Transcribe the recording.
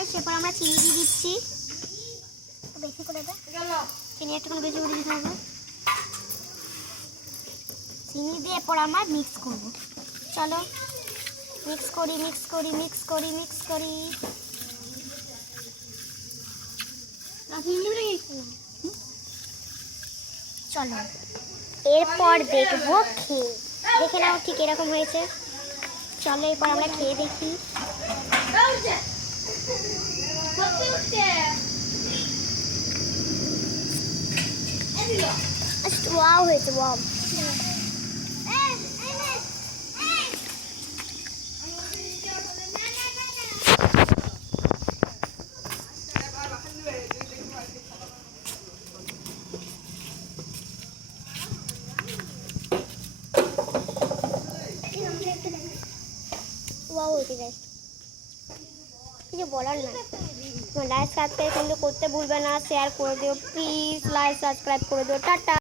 Guys এরপর আমরা চিনি দিয়ে দিচ্ছি। বেশি করে চিনি একটুখানি বেশি করে দিতে হবে। চিনি দিয়ে এরপর আমরা মিক্স করব। চলো। মিক্স করি মিক্স করি মিক্স করি মিক্স করি। চলো। এরপর দেখব খেয়ে। দেখে নাও ঠিক এরকম হয়েছে। চলো এরপর আমরা খেয়ে দেখি। ওয়াও হয়েছে ওয়াও ওয়াও হয়েছে গাইস কিছু বলার নাই লাইক সাবস্ক্রাইব কিন্তু করতে ভুলবে না শেয়ার করে দিও প্লিজ লাইক সাবস্ক্রাইব করে দিও টাটা